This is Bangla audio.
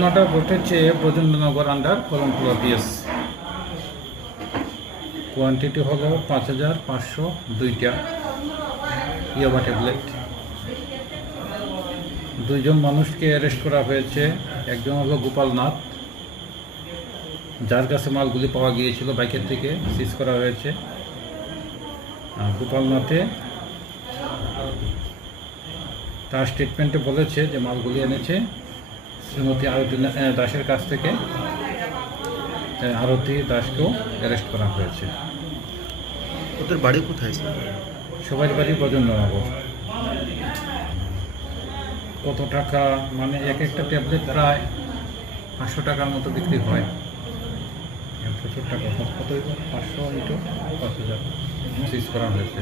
ঘটনাটা ঘটেছে Brajendranagar under Kalampura PS. Quantity হলো 5502টা ইয়াবা ট্যাবলেট। দুইজন মানুষকে অ্যারেস্ট করা হয়েছে। একজন হলো গোপাল নাথ, যার কাছে মালগুলি পাওয়া গিয়েছিল বাইকের থেকে সিজ করা হয়েছে। গোপাল নাথে তার স্টেটমেন্টে বলেছে যে মালগুলি এনেছে শ্রীমতী আরতি দাসের কাছ থেকে। আরতি দাসকেও অ্যারেস্ট করা হয়েছে। ওদের বাড়ি কোথায়? সবাই বাড়ি ব্রজেন্দ্রনগর। কত টাকা, মানে এক একটা ট্যাবলেট প্রায় 500 টাকার মতো বিক্রি হয়। প্রচুর টাকা, কত 500 ইন্টু 5000 সিজ করা হয়েছে।